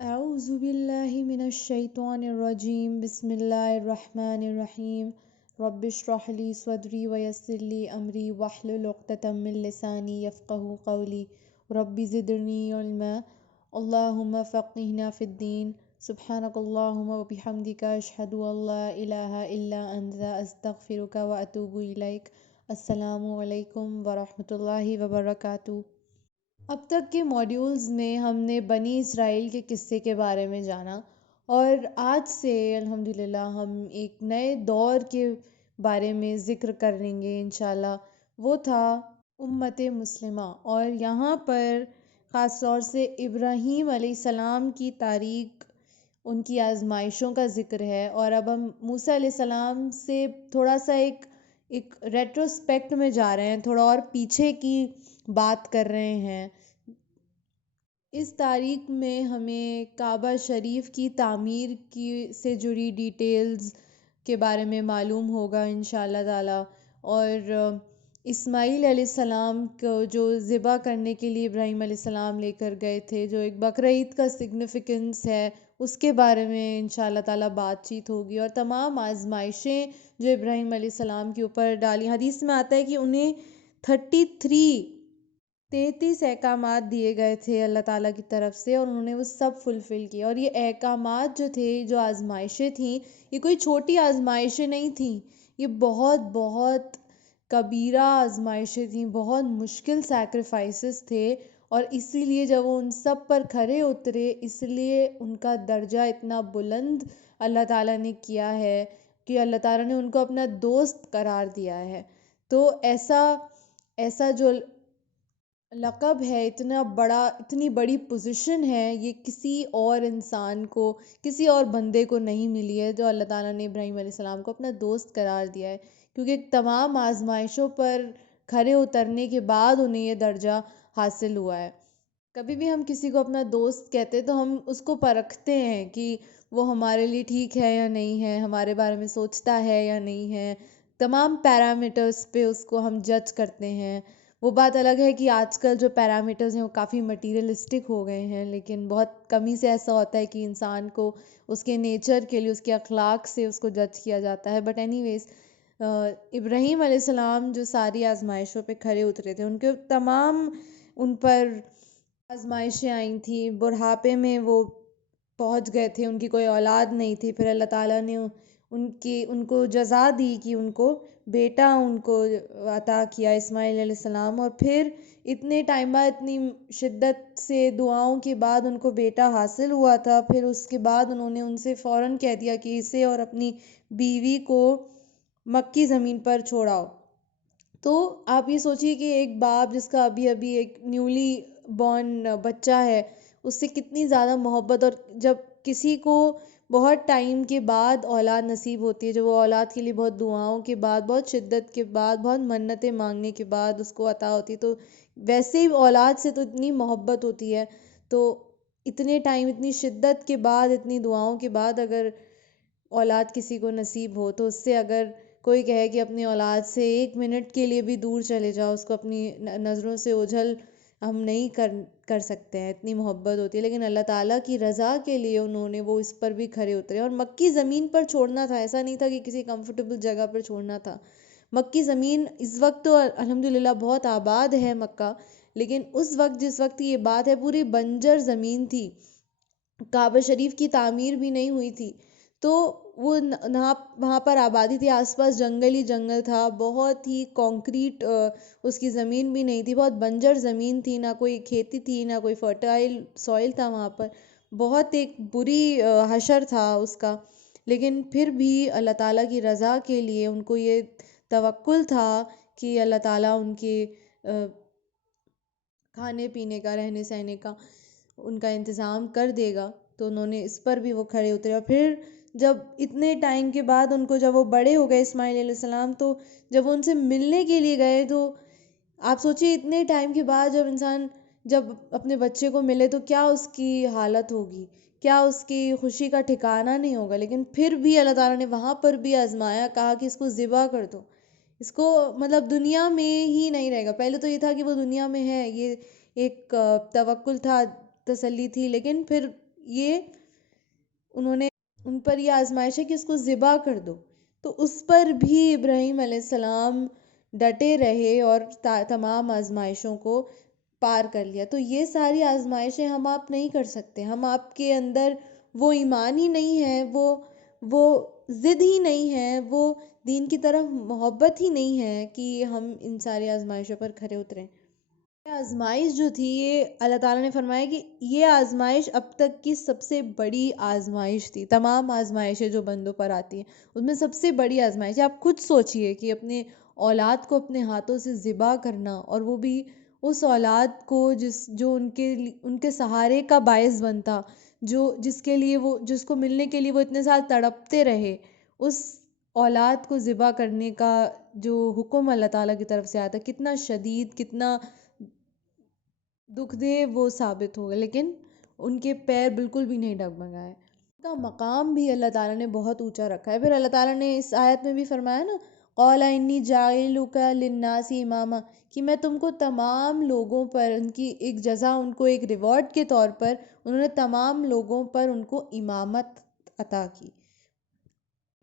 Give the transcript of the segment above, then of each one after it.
اعوذ باللہ من الشیطان الرجیم بسم اللہ الرحمن الرحیم رب اشرح لی صدری ویسر لی امری واحلل عقدۃ من لسانی یفقہوا قولی رب زدنی علما اللہم فقہنا فی الدین سبحانک اللہم وبحمدک اشہد ان لا الہ الا انت استغفرک واتوب الیک۔ السلام علیکم ورحمۃ اللہ وبرکاتہ۔ اب تک کے موڈیولز میں ہم نے بنی اسرائیل کے قصے کے بارے میں جانا، اور آج سے الحمدللہ ہم ایک نئے دور کے بارے میں ذکر کریں گے انشاءاللہ۔ وہ تھا امت مسلمہ، اور یہاں پر خاص طور سے ابراہیم علیہ السلام کی تاریخ، ان کی آزمائشوں کا ذکر ہے۔ اور اب ہم موسیٰ علیہ السلام سے تھوڑا سا ایک ریٹروسپیکٹ میں جا رہے ہیں، تھوڑا اور پیچھے کی بات کر رہے ہیں۔ اس تاریخ میں ہمیں کعبہ شریف کی تعمیر سے جڑی ڈیٹیلز کے بارے میں معلوم ہوگا انشاءاللہ تعالی، اور اسماعیل علیہ السلام کو جو ذبح کرنے کے لیے ابراہیم علیہ السلام لے کر گئے تھے، جو ایک بقرعید کا سگنیفیکنس ہے، اس کے بارے میں انشاءاللہ تعالی بات چیت ہوگی، اور تمام آزمائشیں جو ابراہیم علیہ السلام کے اوپر ڈالی۔ حدیث میں آتا ہے کہ انہیں 33 احکامات دیے گئے تھے اللہ تعالیٰ کی طرف سے، اور انہوں نے وہ سب فلفل کیا۔ اور یہ احکامات جو تھے، جو آزمائشیں تھیں، یہ کوئی چھوٹی آزمائشیں نہیں تھیں، یہ بہت بہت کبیرہ آزمائشیں تھیں، بہت مشکل سیکریفائسز تھے۔ اور اسی لیے جب وہ ان سب پر کھرے اترے، اس لیے ان کا درجہ اتنا بلند اللہ تعالیٰ نے کیا ہے کہ اللہ تعالیٰ نے ان کو اپنا دوست قرار دیا ہے۔ تو ایسا جو لقب ہے، اتنا بڑا، اتنی بڑی پوزیشن ہے، یہ کسی اور انسان کو، کسی اور بندے کو نہیں ملی ہے، جو اللہ تعالیٰ نے ابراہیم علیہ السلام کو اپنا دوست قرار دیا ہے، کیونکہ تمام آزمائشوں پر کھرے اترنے کے بعد انہیں یہ درجہ حاصل ہوا ہے۔ کبھی بھی ہم کسی کو اپنا دوست کہتے تو ہم اس کو پرکھتے ہیں کہ وہ ہمارے لیے ٹھیک ہے یا نہیں ہے، ہمارے بارے میں سوچتا ہے یا نہیں ہے، تمام پیرامیٹرز پہ اس کو ہم جج کرتے ہیں۔ وہ بات الگ ہے کہ آج کل جو پیرامیٹرز ہیں وہ کافی مٹیریلسٹک ہو گئے ہیں، لیکن بہت کمی سے ایسا ہوتا ہے کہ انسان کو اس کے نیچر کے لیے، اس کے اخلاق سے اس کو جج کیا جاتا ہے۔ بٹ اینی ویز، ابراہیم علیہ السلام جو ساری آزمائشوں پہ کھرے اترے تھے، ان پر آزمائشیں آئی تھیں، بڑھاپے میں وہ پہنچ گئے تھے، ان کی کوئی اولاد نہیں تھی، پھر اللہ تعالیٰ نے ان کو جزا دی کہ ان کو بیٹا ان کو عطا کیا، اسماعیل علیہ السلام۔ اور پھر اتنے ٹائم بعد، اتنی شدت سے دعاؤں کے بعد ان کو بیٹا حاصل ہوا تھا۔ پھر اس کے بعد انہوں نے ان سے فوراً کہہ دیا کہ اسے اور اپنی بیوی کو مکی زمین پر چھوڑاؤ۔ تو آپ یہ سوچیے کہ ایک باپ جس کا ابھی ابھی ایک نیولی بورن بچہ ہے، اس سے کتنی زیادہ محبت، اور جب کسی کو بہت ٹائم کے بعد اولاد نصیب ہوتی ہے، جو وہ اولاد کے لیے بہت دعاؤں کے بعد، بہت شدت کے بعد، بہت منتیں مانگنے کے بعد اس کو عطا ہوتی ہے، تو ویسے ہی اولاد سے تو اتنی محبت ہوتی ہے۔ تو اتنے ٹائم، اتنی شدت کے بعد، اتنی دعاؤں کے بعد اگر اولاد کسی کو نصیب ہو، تو اس سے اگر کوئی کہے کہ اپنی اولاد سے 1 منٹ کے لیے بھی دور چلے جاؤ، اس کو اپنی نظروں سے اوجھل ہم نہیں کر سکتے ہیں، اتنی محبت ہوتی ہے۔ لیکن اللہ تعالیٰ کی رضا کے لیے انہوں نے وہ اس پر بھی کھرے اترے، اور مکی زمین پر چھوڑنا تھا، ایسا نہیں تھا کہ کسی کمفرٹیبل جگہ پر چھوڑنا تھا۔ مکی زمین اس وقت تو الحمدللہ بہت آباد ہے مکہ، لیکن اس وقت، جس وقت یہ بات ہے، پوری بنجر زمین تھی، کعبہ شریف کی تعمیر بھی نہیں ہوئی تھی، تو وہ وہاں پر آبادی تھی، آس پاس جنگل ہی جنگل تھا، بہت ہی کانکریٹ اس کی زمین بھی نہیں تھی، بہت بنجر زمین تھی، نہ کوئی کھیتی تھی، نہ کوئی فرٹائل سوئل تھا وہاں پر، بہت ایک بری حشر تھا اس کا۔ لیکن پھر بھی اللہ تعالیٰ کی رضا کے لیے ان کو یہ توکل تھا کہ اللہ تعالیٰ ان کے کھانے پینے کا، رہنے سہنے کا ان کا انتظام کر دے گا، تو انہوں نے اس پر بھی وہ کھڑے اترے۔ اور پھر جب اتنے ٹائم کے بعد ان کو، جب وہ بڑے ہو گئے اسماعیل علیہ السلام، تو جب وہ ان سے ملنے کے لیے گئے، تو آپ سوچئے اتنے ٹائم کے بعد جب انسان جب اپنے بچے کو ملے تو کیا اس کی حالت ہوگی، کیا اس کی خوشی کا ٹھکانہ نہیں ہوگا۔ لیکن پھر بھی اللہ تعالیٰ نے وہاں پر بھی آزمایا، کہا کہ اس کو ذبح کر دو، اس کو مطلب دنیا میں ہی نہیں رہے گا۔ پہلے تو یہ تھا کہ وہ دنیا میں ہے، یہ ایک توکل تھا، تسلی تھی، لیکن پھر یہ انہوں نے ان پر یہ آزمائش ہے کہ اس کو ذبح کر دو، تو اس پر بھی ابراہیم علیہ السلام ڈٹے رہے اور تمام آزمائشوں کو پار کر لیا۔ تو یہ ساری آزمائشیں ہم آپ نہیں کر سکتے، ہم آپ کے اندر وہ ایمان ہی نہیں ہے، وہ ضد ہی نہیں ہے، وہ دین کی طرف محبت ہی نہیں ہے کہ ہم ان ساری آزمائشوں پر کھرے اتریں۔ یہ آزمائش جو تھی، یہ اللہ تعالیٰ نے فرمایا کہ یہ آزمائش اب تک کی سب سے بڑی آزمائش تھی۔ تمام آزمائشیں جو بندوں پر آتی ہیں ان میں سب سے بڑی آزمائش ہے۔ آپ خود سوچئے کہ اپنے اولاد کو اپنے ہاتھوں سے ذبح کرنا، اور وہ بھی اس اولاد کو جو ان کے سہارے کا باعث بنتا، جس کو ملنے کے لیے وہ اتنے سال تڑپتے رہے، اس اولاد کو ذبح کرنے کا جو حکم اللہ تعالیٰ کی طرف سے آتا، کتنا شدید، کتنا دکھ دے وہ ثابت ہوگا، لیکن ان کے پیر بالکل بھی نہیں ڈگمگائے۔ ان کا مقام بھی اللہ تعالیٰ نے بہت اونچا رکھا ہے۔ پھر اللہ تعالیٰ نے اس آیت میں بھی فرمایا نا، قَالَ إِنِّي جَاعِلُكَ لِلنَّاسِ إِمَامًا، کہ میں تم کو تمام لوگوں پر ان کی ایک جزا، ان کو ایک ریوارڈ کے طور پر انہوں نے تمام لوگوں پر ان کو امامت عطا کی،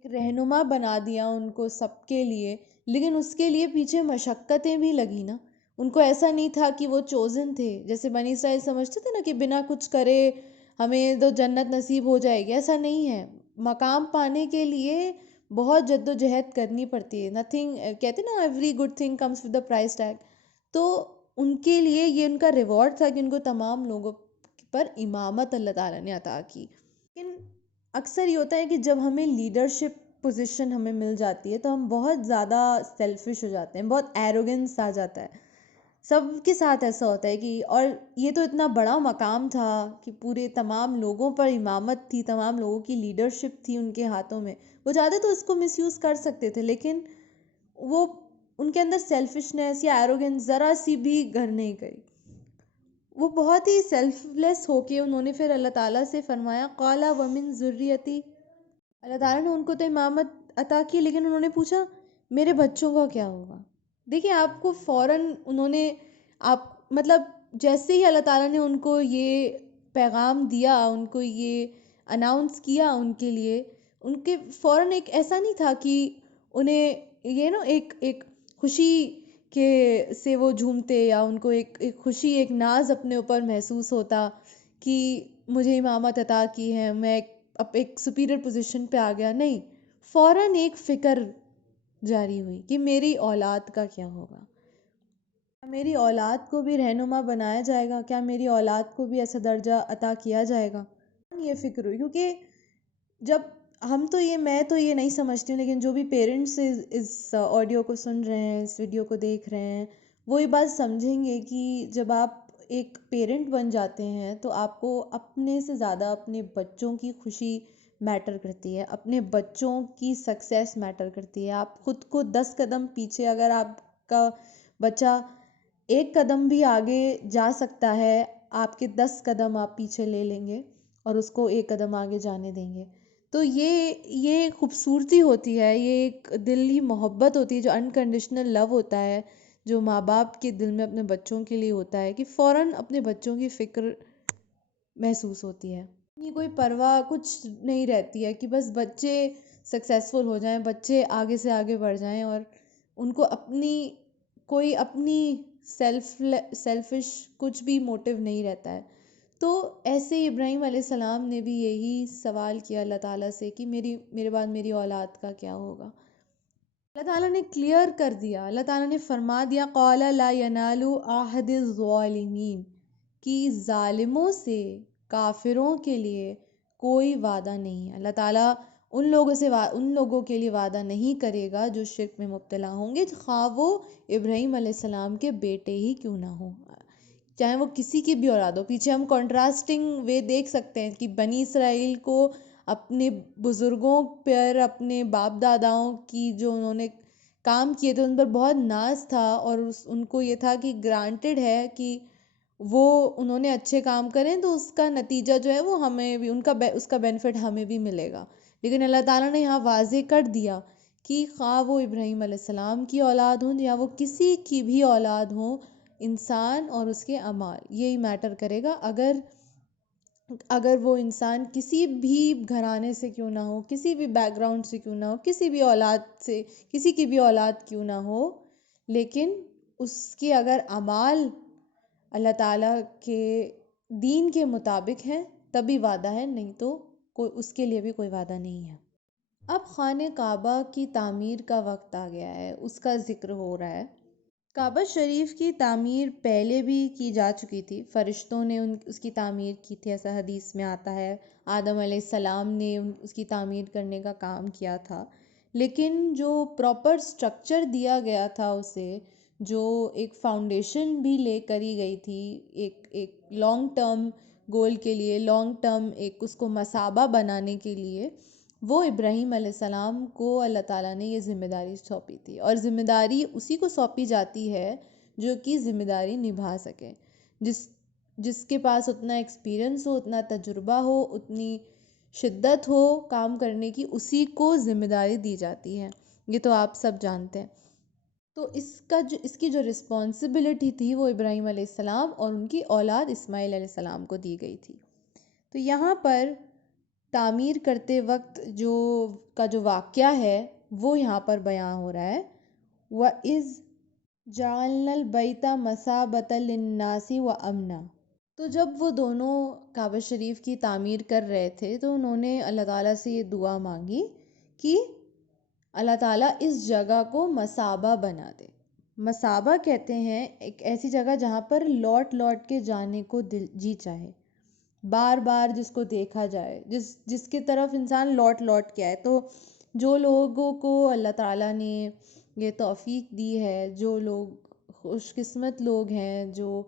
رہنما بنا دیا ان کو سب کے لیے۔ لیکن اس کے لیے پیچھے مشقتیں بھی لگی نا، ان کو ایسا نہیں تھا کہ وہ چوزن تھے، جیسے بنی اسرائیل سمجھتے تھے نا کہ بنا کچھ کرے ہمیں تو جنت نصیب ہو جائے گی۔ ایسا نہیں ہے، مقام پانے کے لیے بہت جد و جہد کرنی پڑتی ہے۔ نتھنگ، کہتے نا every good thing comes with the price tag, تو ان کے لیے یہ ان کا ریوارڈ تھا کہ ان کو تمام لوگوں پر امامت اللہ تعالیٰ نے عطا کی۔ لیکن اکثر یہ ہوتا ہے کہ جب ہمیں لیڈرشپ پوزیشن ہمیں مل جاتی ہے تو ہم بہت زیادہ سیلفش ہو جاتے ہیں، بہت ایروگنس آ جاتا ہے۔ سب کے ساتھ ایسا ہوتا ہے کہ، اور یہ تو اتنا بڑا مقام تھا کہ پورے تمام لوگوں پر امامت تھی، تمام لوگوں کی لیڈرشپ تھی ان کے ہاتھوں میں، وہ چاہتے تو اس کو مس یوز کر سکتے تھے، لیکن وہ ان کے اندر سیلفشنس یا ایروگنس ذرا سی بھی گھر نہیں گئی۔ وہ بہت ہی سیلف لیس ہو کے انہوں نے پھر اللہ تعالیٰ سے فرمایا، قَالَ وَمِن ذُرِّيَّتِي، اللہ تعالیٰ نے ان کو تو امامت عطا کی، لیکن انہوں نے پوچھا میرے بچوں کا کیا ہوگا؟ دیکھیں آپ کو فوراً انہوں نے، مطلب جیسے ہی اللہ تعالیٰ نے ان کو یہ پیغام دیا، ان کو یہ اناؤنس کیا ان کے لیے، ان کے فوراً ایک ایسا نہیں تھا کہ انہیں یہ ایک خوشی کے سے وہ جھومتے، یا ان کو ایک خوشی، ایک ناز اپنے اوپر محسوس ہوتا کہ مجھے امامت عطا کی ہے، میں ایک سپیریئر پوزیشن پہ آ گیا۔ نہیں، فوراً ایک فکر جاری ہوئی کہ میری اولاد کا کیا ہوگا، کیا میری اولاد کو بھی رہنما بنایا جائے گا، کیا میری اولاد کو بھی ایسا درجہ عطا کیا جائے گا۔ یہ فکر ہوئی، کیونکہ جب میں تو یہ نہیں سمجھتی ہوں، لیکن جو بھی پیرنٹس اس آڈیو کو سن رہے ہیں، اس ویڈیو کو دیکھ رہے ہیں، وہ یہ بات سمجھیں گے کہ جب آپ ایک پیرنٹ بن جاتے ہیں تو آپ کو اپنے سے زیادہ اپنے بچوں کی خوشی میٹر کرتی ہے، اپنے بچوں کی سکسیس میٹر کرتی ہے۔ آپ خود کو 10 قدم پیچھے، اگر آپ کا بچہ 1 قدم بھی آگے جا سکتا ہے، آپ کے 10 قدم آپ پیچھے لے لیں گے اور اس کو 1 قدم آگے جانے دیں گے۔ تو یہ خوبصورتی ہوتی ہے، یہ ایک دلی محبت ہوتی ہے، جو انکنڈیشنل لو ہوتا ہے، جو ماں باپ کے دل میں اپنے بچوں کے لیے ہوتا ہے، کہ فوراً اپنے بچوں کی فکر محسوس ہوتی ہے۔ یہ کوئی پرواہ کچھ نہیں رہتی ہے کہ بس بچے سکسیسفل ہو جائیں، بچے آگے سے آگے بڑھ جائیں، اور ان کو اپنی سیلفش کچھ بھی موٹیو نہیں رہتا ہے۔ تو ایسے ہی ابراہیم علیہ السلام نے بھی یہی سوال کیا اللہ تعالیٰ سے کہ میرے بعد میری اولاد کا کیا ہوگا۔ اللہ تعالیٰ نے کلیئر کر دیا، اللہ تعالیٰ نے فرما دیا، قَالَ لَا يَنَالُ عَهْدِ الظَّالِمِينَ، کہ ظالموں سے، کافروں کے لیے کوئی وعدہ نہیں ہے۔ اللہ تعالیٰ ان لوگوں کے لیے وعدہ نہیں کرے گا جو شرک میں مبتلا ہوں گے، خواہ وہ ابراہیم علیہ السلام کے بیٹے ہی کیوں نہ ہوں، چاہے وہ کسی کی بھی اولاد ہو۔ پیچھے ہم کنٹراسٹنگ وے دیکھ سکتے ہیں کہ بنی اسرائیل کو اپنے بزرگوں پر، اپنے باپ داداؤں کی جو انہوں نے کام کیے تھے ان پر بہت ناز تھا، اور ان کو یہ تھا کہ گرانٹیڈ ہے کہ وہ انہوں نے اچھے کام کریں تو اس کا نتیجہ جو ہے وہ ہمیں بھی، اس کا بینیفٹ ہمیں بھی ملے گا۔ لیکن اللہ تعالیٰ نے یہاں واضح کر دیا کہ خواہ وہ ابراہیم علیہ السلام کی اولاد ہوں یا وہ کسی کی بھی اولاد ہوں، انسان اور اس کے اعمال یہی میٹر کرے گا۔ اگر اگر وہ انسان کسی بھی گھرانے سے کیوں نہ ہو، کسی بھی بیک گراؤنڈ سے کیوں نہ ہو، کسی بھی اولاد سے، کسی کی بھی اولاد کیوں نہ ہو، لیکن اس کے اگر اعمال اللہ تعالیٰ کے دین کے مطابق ہیں تبھی وعدہ ہے، نہیں تو کوئی اس کے لیے بھی کوئی وعدہ نہیں ہے۔ اب خانہ کعبہ کی تعمیر کا وقت آ گیا ہے، اس کا ذکر ہو رہا ہے۔ کعبہ شریف کی تعمیر پہلے بھی کی جا چکی تھی، فرشتوں نے اس کی تعمیر کی تھی، ایسا حدیث میں آتا ہے۔ آدم علیہ السلام نے اس کی تعمیر کرنے کا کام کیا تھا، لیکن جو پراپر سٹرکچر دیا گیا تھا اسے، جو ایک فاؤنڈیشن بھی لے کری گئی تھی، ایک لانگ ٹرم گول کے لیے، لانگ ٹرم ایک اس کو مثابہ بنانے کے لیے، وہ ابراہیم علیہ السلام کو اللہ تعالیٰ نے یہ ذمہ داری سونپی تھی، اور ذمہ داری اسی کو سونپی جاتی ہے جو کہ ذمہ داری نبھا سکے، جس کے پاس اتنا ایکسپیرئنس ہو، اتنا تجربہ ہو، اتنی شدت ہو کام کرنے کی، اسی کو ذمہ داری دی جاتی ہے، یہ تو آپ سب جانتے ہیں۔ تو اس کی جو رسپانسبلٹی تھی وہ ابراہیم علیہ السلام اور ان کی اولاد اسماعیل علیہ السلام کو دی گئی تھی۔ تو یہاں پر تعمیر کرتے وقت جو واقعہ ہے وہ یہاں پر بیان ہو رہا ہے۔ وَإِذْ جَعَلْنَا الْبَيْتَ مَثَابَةً لِلنَّاسِ وَأَمْنًا، تو جب وہ دونوں کعبہ شریف کی تعمیر کر رہے تھے تو انہوں نے اللہ تعالیٰ سے یہ دعا مانگی کہ اللہ تعالیٰ اس جگہ کو مثابہ بنا دے۔ مثابہ کہتے ہیں ایک ایسی جگہ جہاں پر لوٹ لوٹ کے جانے کو دل جی چاہے، بار بار جس کو دیکھا جائے، جس کی طرف انسان لوٹ لوٹ کے آئے۔ تو جو لوگوں کو اللہ تعالیٰ نے یہ توفیق دی ہے، جو لوگ خوش قسمت لوگ ہیں، جو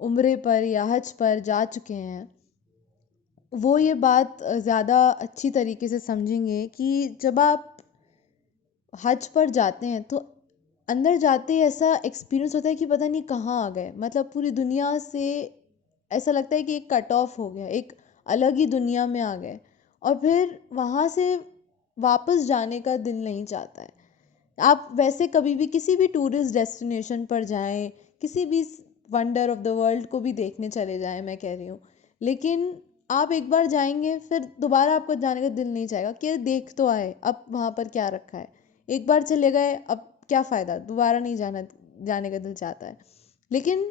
عمرے پر یا حج پر جا چکے ہیں، وہ یہ بات زیادہ اچھی طریقے سے سمجھیں گے کہ جب آپ حج پر جاتے ہیں تو اندر جاتے ہی ایسا ایکسپیرینس ہوتا ہے کہ پتہ نہیں کہاں آ گئے، مطلب پوری دنیا سے ایسا لگتا ہے کہ ایک کٹ آف ہو گیا، ایک الگ ہی دنیا میں آ گئے، اور پھر وہاں سے واپس جانے کا دل نہیں چاہتا ہے۔ آپ ویسے کبھی بھی کسی بھی ٹورسٹ ڈیسٹینیشن پر جائیں، کسی بھی ونڈر آف دا ورلڈ کو بھی دیکھنے چلے جائیں، میں کہہ رہی ہوں، لیکن آپ ایک بار جائیں گے پھر دوبارہ آپ کو جانے کا دل نہیں چاہے گا کہ دیکھ تو آئے اب وہاں پر کیا رکھا ہے، ایک بار چلے گئے اب کیا فائدہ، دوبارہ نہیں جانے کا دل چاہتا ہے۔ لیکن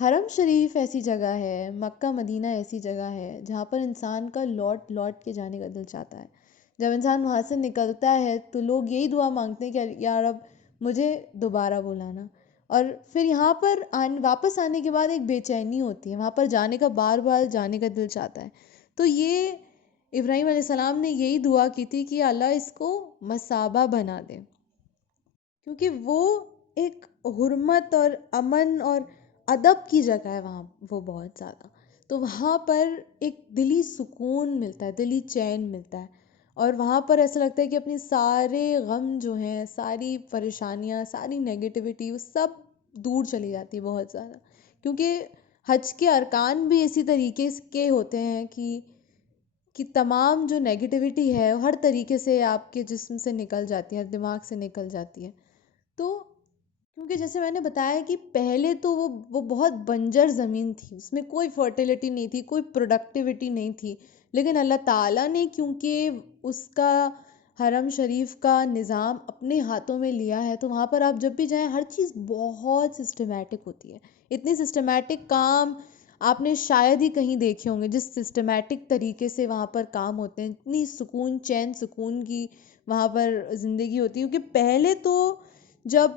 حرم شریف ایسی جگہ ہے، مکہ مدینہ ایسی جگہ ہے جہاں پر انسان کا لوٹ لوٹ کے جانے کا دل چاہتا ہے۔ جب انسان وہاں سے نکلتا ہے تو لوگ یہی دعا مانگتے ہیں کہ یا رب مجھے دوبارہ بلانا، اور پھر یہاں پر واپس آنے کے بعد ایک بے چینی ہوتی ہے، وہاں پر جانے کا بار بار جانے کا دل چاہتا ہے۔ تو یہ ابراہیم علیہ السلام نے یہی دعا کی تھی کہ اللہ اس کو مثابہ بنا دے، کیونکہ وہ ایک حرمت اور امن اور ادب کی جگہ ہے وہاں، وہ بہت زیادہ، تو وہاں پر ایک دلی سکون ملتا ہے، دلی چین ملتا ہے، اور وہاں پر ایسا لگتا ہے کہ اپنی سارے غم جو ہیں، ساری پریشانیاں، ساری نیگیٹیوٹی وہ سب دور چلی جاتی ہے بہت زیادہ، کیونکہ حج کے ارکان بھی اسی طریقے کے ہوتے ہیں کہ تمام جو نیگیٹیوٹی ہے ہر طریقے سے آپ کے جسم سے نکل جاتی ہے، دماغ سے نکل جاتی ہے۔ تو کیونکہ جیسے میں نے بتایا کہ پہلے تو وہ بہت بنجر زمین تھی، اس میں کوئی فرٹیلیٹی نہیں تھی، کوئی پروڈکٹیوٹی نہیں تھی، لیکن اللہ تعالیٰ نے کیونکہ اس کا حرم شریف کا نظام اپنے ہاتھوں میں لیا ہے، تو وہاں پر آپ جب بھی جائیں ہر چیز بہت سسٹمیٹک ہوتی ہے، اتنی سسٹمیٹک کام آپ نے شاید ہی کہیں دیکھے ہوں گے جس سسٹمیٹک طریقے سے وہاں پر کام ہوتے ہیں، اتنی سکون چین سکون کی وہاں پر زندگی ہوتی ہے، کیونکہ پہلے تو جب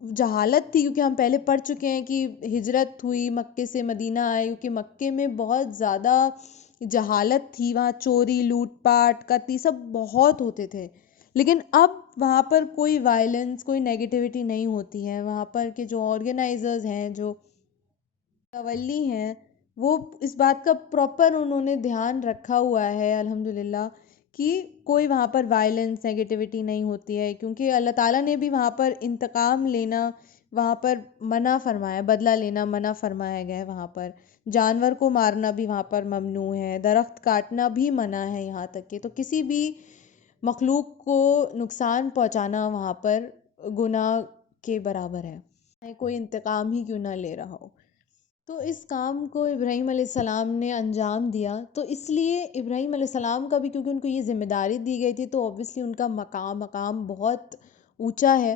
جہالت تھی، کیونکہ ہم پہلے پڑھ چکے ہیں کہ ہجرت ہوئی مکے سے مدینہ آئے، کیونکہ مکے میں بہت زیادہ جہالت تھی، وہاں چوری لوٹ پاٹ قتل سب بہت ہوتے تھے، لیکن اب وہاں پر کوئی وائلنس کوئی نیگیٹیوٹی نہیں ہوتی ہے، وہاں پر کے جو آرگنائزرز ہیں، جو تولی ہیں، وہ اس بات کا پراپر انہوں نے دھیان رکھا ہوا ہے الحمدللہ کہ کوئی وہاں پر وائلنس نیگیٹیوٹی نہیں ہوتی ہے، کیونکہ اللہ تعالیٰ نے بھی وہاں پر انتقام لینا وہاں پر منع فرمایا، بدلہ لینا منع فرمایا گیا ہے، وہاں پر جانور کو مارنا بھی وہاں پر ممنوع ہے، درخت کاٹنا بھی منع ہے، یہاں تک کہ تو کسی بھی مخلوق کو نقصان پہنچانا وہاں پر گناہ کے برابر ہے، کوئی انتقام ہی کیوں نہ لے رہا ہو۔ تو اس کام کو ابراہیم علیہ السلام نے انجام دیا، تو اس لیے ابراہیم علیہ السلام کا بھی، کیونکہ ان کو یہ ذمہ داری دی گئی تھی، تو اوبویسلی ان کا مقام بہت اونچا ہے.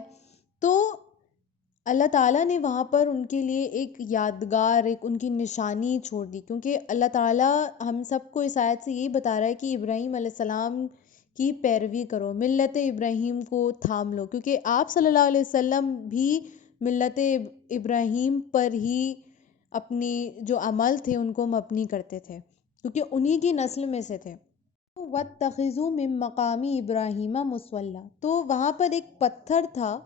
تو اللہ تعالیٰ نے وہاں پر ان کے لیے ایک یادگار، ایک ان کی نشانی چھوڑ دی، کیونکہ اللہ تعالیٰ ہم سب کو اس آیت سے یہی بتا رہا ہے کہ ابراہیم علیہ السلام کی پیروی کرو، ملت ابراہیم کو تھام لو، کیونکہ آپ صلی اللہ علیہ وسلم بھی ملت ابراہیم پر ہی اپنی جو عمل تھے ان کو مبنی کرتے تھے، کیونکہ انہی کی نسل میں سے تھے. وَاتَّخِذُوا مِن مَّقَامِ إِبْرَاهِيمَ مُصَلًّى، تو وہاں پر ایک پتھر تھا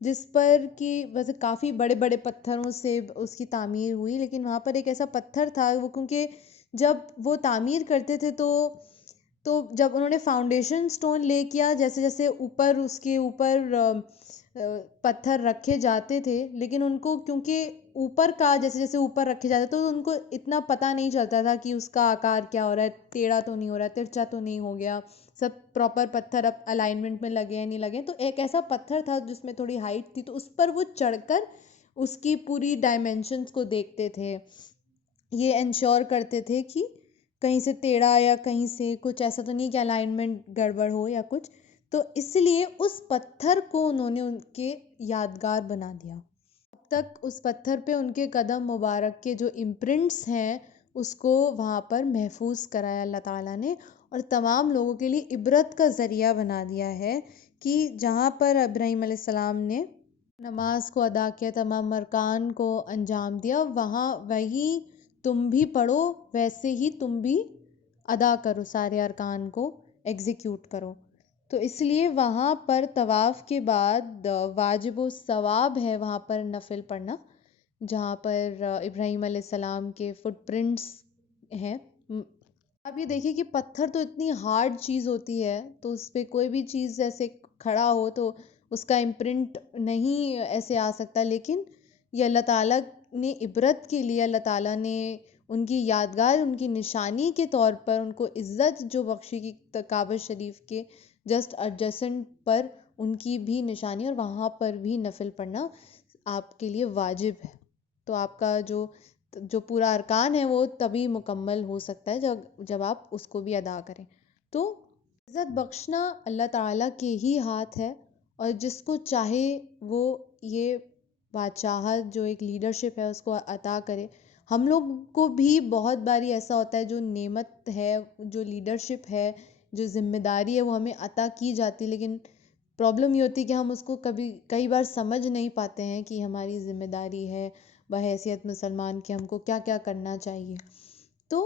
جس پر کہ ویسے کافی بڑے بڑے پتھروں سے اس کی تعمیر ہوئی، لیکن وہاں پر ایک ایسا پتھر تھا، وہ کیونکہ جب وہ تعمیر کرتے تھے تو جب انہوں نے فاؤنڈیشن سٹون لے کیا، جیسے جیسے اوپر اس کے اوپر پتھر رکھے جاتے تھے، لیکن ان کو کیونکہ اوپر کا جیسے جیسے اوپر رکھے جاتے تو ان کو اتنا پتہ نہیں چلتا تھا کہ اس کا آکار کیا ہو رہا ہے، ٹیڑھا تو نہیں ہو رہا ہے، ترچھا تو نہیں ہو گیا، سب پراپر پتھر اب الائنمنٹ میں لگے ہیں نہیں لگے. تو ایک ایسا پتھر تھا جس میں تھوڑی ہائٹ تھی، تو اس پر وہ چڑھ کر اس کی پوری ڈائمینشنز کو دیکھتے تھے، یہ انشور کرتے تھے کہ کہیں سے ٹیڑھا یا کہیں سے کچھ ایسا تو نہیں کہ الائنمنٹ گڑبڑ ہو یا کچھ. تو اس لیے اس پتھر کو انہوں نے ان کے یادگار بنا دیا. اب تک اس پتھر پہ ان کے قدم مبارک کے جو امپرنٹس ہیں اس کو وہاں پر محفوظ کرایا اللہ تعالیٰ نے، اور تمام لوگوں کے لیے عبرت کا ذریعہ بنا دیا ہے کہ جہاں پر ابراہیم علیہ السلام نے نماز کو ادا کیا، تمام ارکان کو انجام دیا، وہاں وہی تم بھی پڑھو، ویسے ہی تم بھی ادا کرو، سارے ارکان کو ایگزیکیوٹ کرو. تو اس لیے وہاں پر طواف کے بعد واجب و ثواب ہے وہاں پر نفل پڑھنا، جہاں پر ابراہیم علیہ السلام کے فٹ پرنٹس ہیں. اب یہ دیکھیے کہ پتھر تو اتنی ہارڈ چیز ہوتی ہے، تو اس پہ کوئی بھی چیز ایسے کھڑا ہو تو اس کا امپرنٹ نہیں ایسے آ سکتا، لیکن یہ اللہ تعالیٰ نے عبرت کے لیے، اللہ تعالیٰ نے ان کی یادگار، ان کی نشانی کے طور پر ان کو عزت جو بخشی کی کعبہ شریف کے جسٹ ایڈجسنٹ پر ان کی بھی نشانی، اور وہاں پر بھی نفل پڑھنا آپ کے لیے واجب ہے. تو آپ کا جو پورا ارکان ہے وہ تبھی مکمل ہو سکتا ہے جب آپ اس کو بھی ادا کریں. تو عزت بخشنا اللہ تعالیٰ کے ہی ہاتھ ہے، اور جس کو چاہے وہ یہ بادشاہت جو ایک لیڈرشپ ہے اس کو عطا کرے. ہم لوگ کو بھی بہت باری ایسا ہوتا ہے جو نعمت ہے، جو لیڈرشپ ہے، جو ذمہ داری ہے وہ ہمیں عطا کی جاتی، لیکن پرابلم یہ ہوتی ہے کہ ہم اس کو کئی بار سمجھ نہیں پاتے ہیں کہ ہماری ذمہ داری ہے بحیثیت مسلمان کہ ہم کو کیا کیا کرنا چاہیے. تو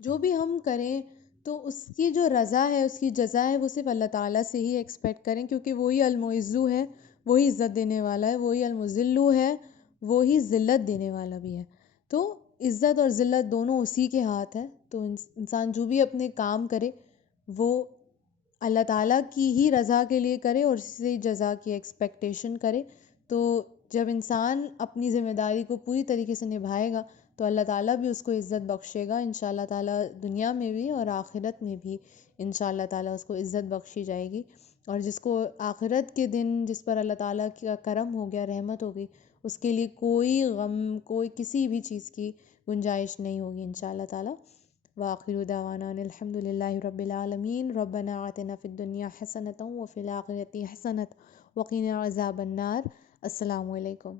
جو بھی ہم کریں تو اس کی جو رضا ہے، اس کی جزا ہے، وہ صرف اللہ تعالیٰ سے ہی ایکسپیکٹ کریں، کیونکہ وہی المعز ہے، وہی عزت دینے والا ہے، وہی المذل ہے، وہی ذلت دینے والا بھی ہے. تو عزت اور ذلت دونوں اسی کے ہاتھ ہے. تو انسان جو بھی اپنے کام کرے وہ اللہ تعالیٰ کی ہی رضا کے لیے کرے اور اسی سے جزا کی ایکسپیکٹیشن کرے. تو جب انسان اپنی ذمہ داری کو پوری طریقے سے نبھائے گا تو اللہ تعالیٰ بھی اس کو عزت بخشے گا انشاءاللہ تعالیٰ، دنیا میں بھی اور آخرت میں بھی انشاءاللہ تعالیٰ اس کو عزت بخشی جائے گی. اور جس کو آخرت کے دن، جس پر اللہ تعالیٰ کا کرم ہو گیا، رحمت ہو گئی، اس کے لیے کوئی غم، کوئی کسی بھی چیز کی گنجائش نہیں ہوگی انشاءاللہ تعالیٰ. وآخر دعوانا ان الحمد للہ رب العالمین. ربنا آتنا فی الدنیا حسنۃ وفی الآخرۃ حسنۃ وقنا عذاب النار. السلام علیکم.